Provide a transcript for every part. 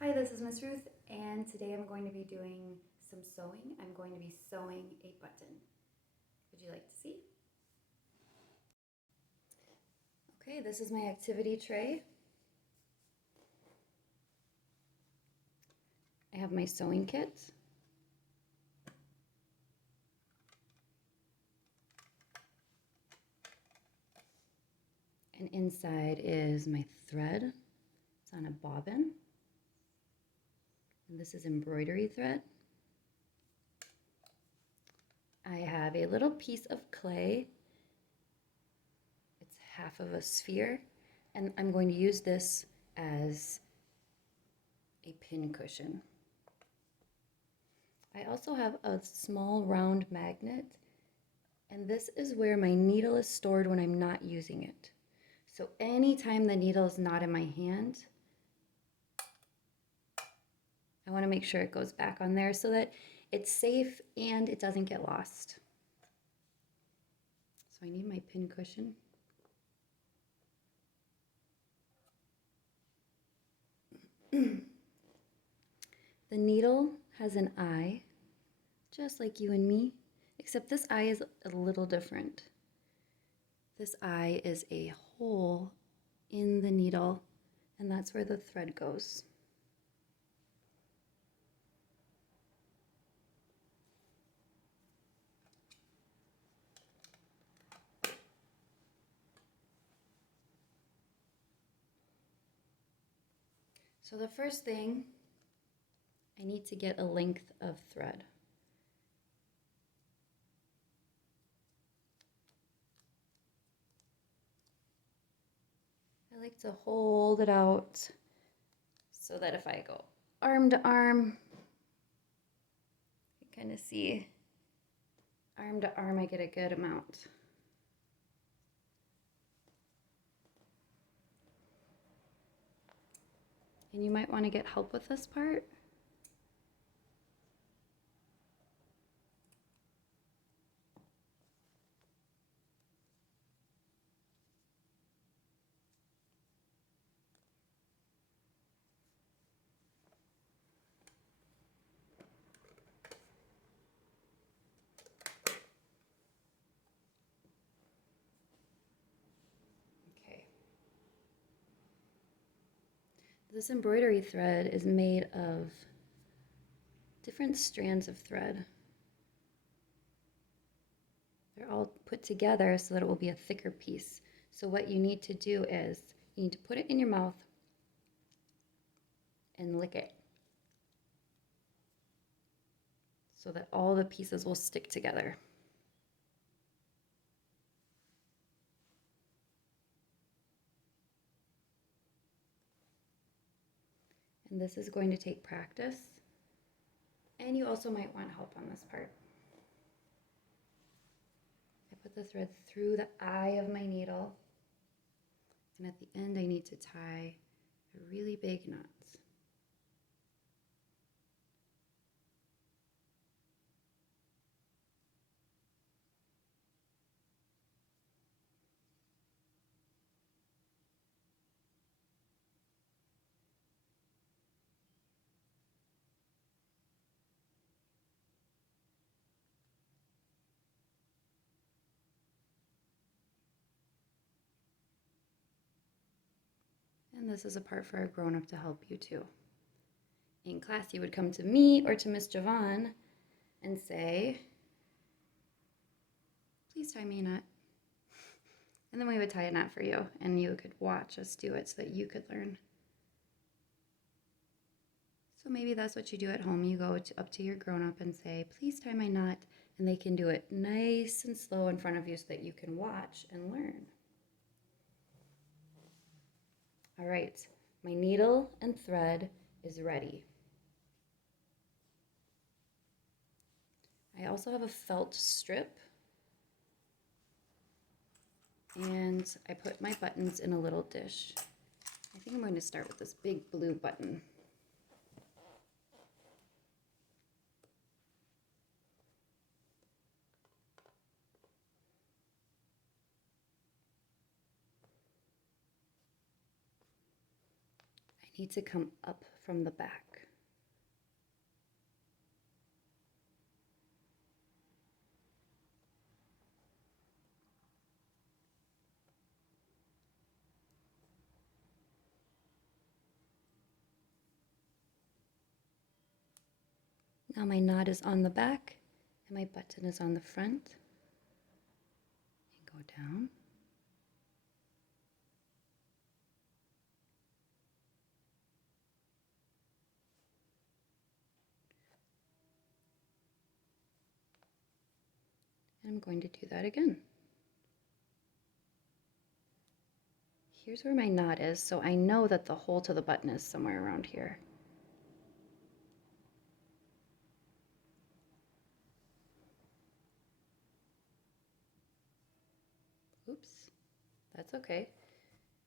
Hi, this is Miss Ruth, and today I'm going to be doing some sewing. I'm going to be sewing a button. Would you like to see? Okay, this is my activity tray. I have my sewing kit. And inside is my thread. It's on a bobbin. And this is embroidery thread. I have a little piece of clay. It's half of a sphere, and I'm going to use this as a pin cushion. I also have a small round magnet, and this is where my needle is stored when I'm not using it. So anytime the needle is not in my hand, I want to make sure it goes back on there so that it's safe and it doesn't get lost. So I need my pin cushion. The needle has an eye, just like you and me, except this eye is a little different. This eye is a hole in the needle, and that's where the thread goes. So the first thing, I need to get a length of thread. I like to hold it out so that if I go arm to arm, you kind of see arm to arm, I get a good amount. And you might want to get help with this part. Okay. This embroidery thread is made of different strands of thread. They're all put together so that it will be a thicker piece. So what you need to do is you need to put it in your mouth and lick it so that all the pieces will stick together. And this is going to take practice. And you also might want help on this part. I put the thread through the eye of my needle. And at the end, I need to tie a really big knot. And this is a part for a grown-up to help you too. In class, you would come to me or to Miss Javon and say, please tie me a knot. And then we would tie a knot for you, and you could watch us do it so that you could learn. So maybe that's what you do at home. You go up to your grown-up and say, please tie my knot, and they can do it nice and slow in front of you so that you can watch and learn. All right, my needle and thread is ready. I also have a felt strip, and I put my buttons in a little dish. I think I'm going to start with this big blue button. I need to come up from the back. Now my knot is on the back and my button is on the front. And go down. And I'm going to do that again. Here's where my knot is, so I know that the hole to the button is somewhere around here. Oops, that's okay.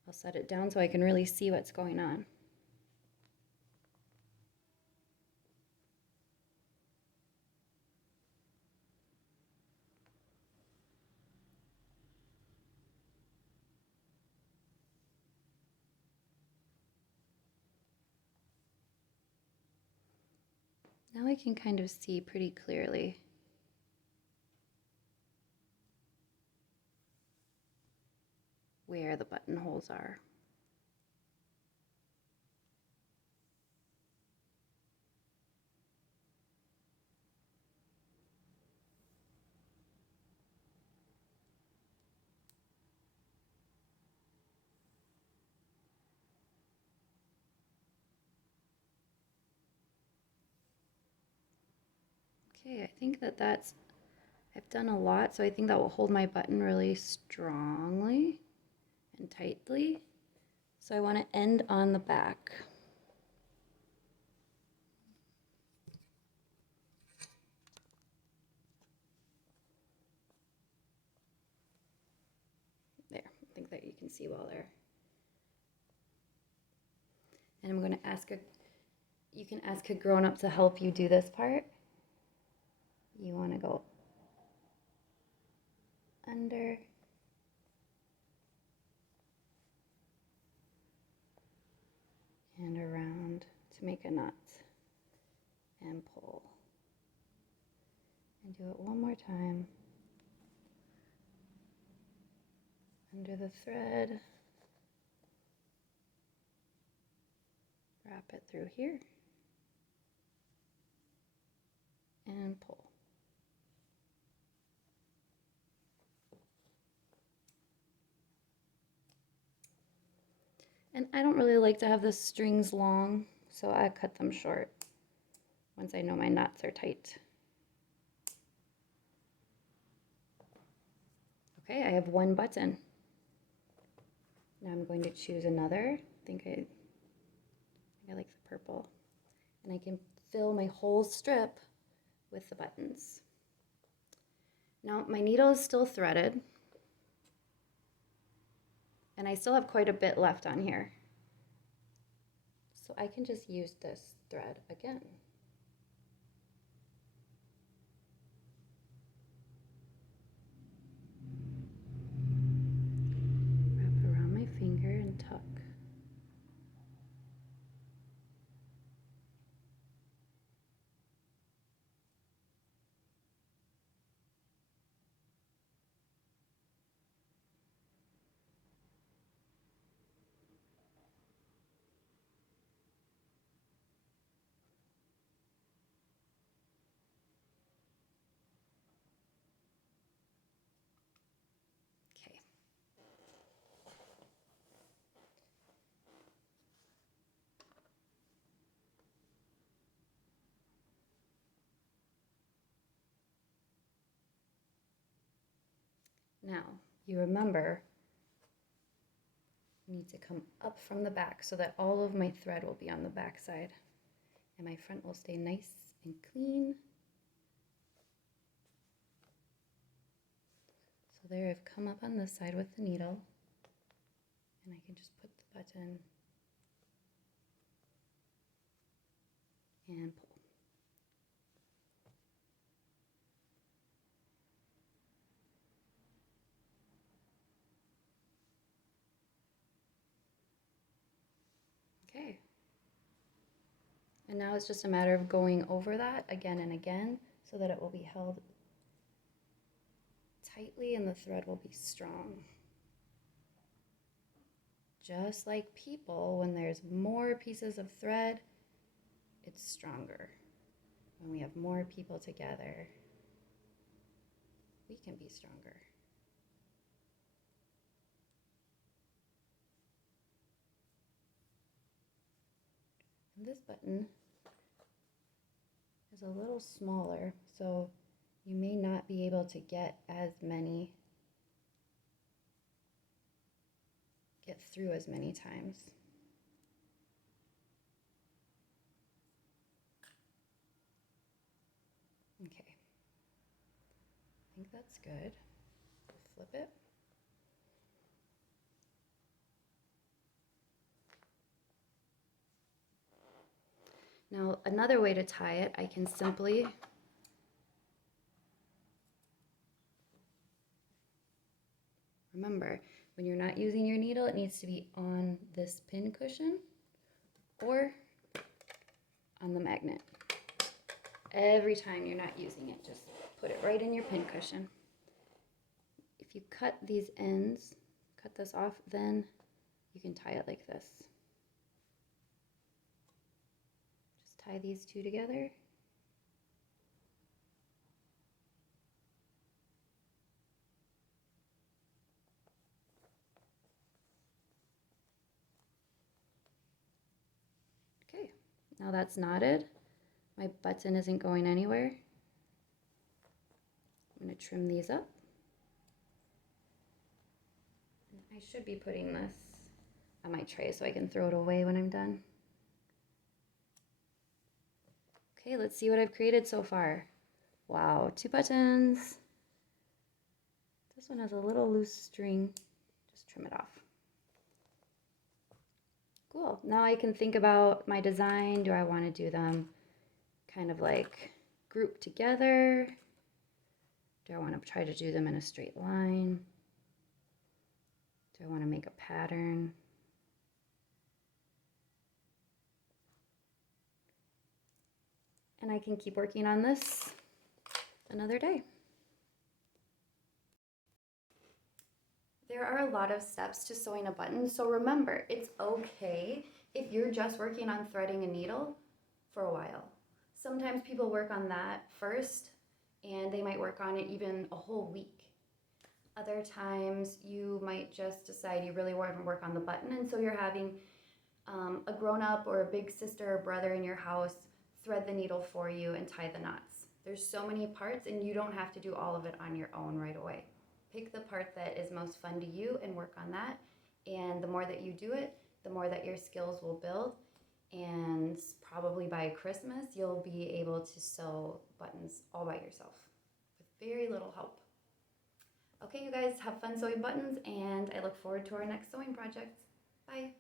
I'll set it down so I can really see what's going on. Now I can kind of see pretty clearly. Where the buttonholes are. Okay, I think I've done a lot, so I think that will hold my button really strongly and tightly. So I want to end on the back. There, I think that you can see well there. And I'm going to you can ask a grown-up to help you do this part. You want to go under and around to make a knot and pull. And do it one more time. Under the thread. Wrap it through here. And pull. And I don't really like to have the strings long, so I cut them short once I know my knots are tight. Okay, I have one button. Now I'm going to choose another. I think I like the purple. And I can fill my whole strip with the buttons. Now my needle is still threaded. And I still have quite a bit left on here. So I can just use this thread again. Wrap around my finger and tuck. Okay. Now, you remember, I need to come up from the back so that all of my thread will be on the back side and my front will stay nice and clean. So there, I've come up on this side with the needle and I can just put the button and pull. Okay, And now it's just a matter of going over that again and again so that it will be held tightly and the thread will be strong. Just like people, when there's more pieces of thread, it's stronger. When we have more people together, we can be stronger. And this button is a little smaller, so you may not be able to get through as many times. Okay, I think that's good. Flip it. Now, another way to tie it, I can simply remember, when you're not using your needle, it needs to be on this pin cushion or on the magnet. Every time you're not using it, just put it right in your pin cushion. If you cut these ends, cut this off, then you can tie it like this. Just tie these two together. Okay, now that's knotted. My button isn't going anywhere. I'm going to trim these up. I should be putting this on my tray so I can throw it away when I'm done. Okay, let's see what I've created so far. Wow, 2 buttons. This one has a little loose string. Just trim it off. Cool. Now I can think about my design. Do I want to do them kind of like grouped together? Do I want to try to do them in a straight line? Do I want to make a pattern? And I can keep working on this another day. There are a lot of steps to sewing a button, so remember, it's okay if you're just working on threading a needle for a while. Sometimes people work on that first, and they might work on it even a whole week. Other times you might just decide you really want to work on the button, and so you're having a grown-up or a big sister or brother in your house thread the needle for you and tie the knots. There's so many parts, and you don't have to do all of it on your own right away. Pick the part that is most fun to you and work on that. And the more that you do it, the more that your skills will build. And probably by Christmas, you'll be able to sew buttons all by yourself with very little help. Okay, you guys, have fun sewing buttons, and I look forward to our next sewing project. Bye.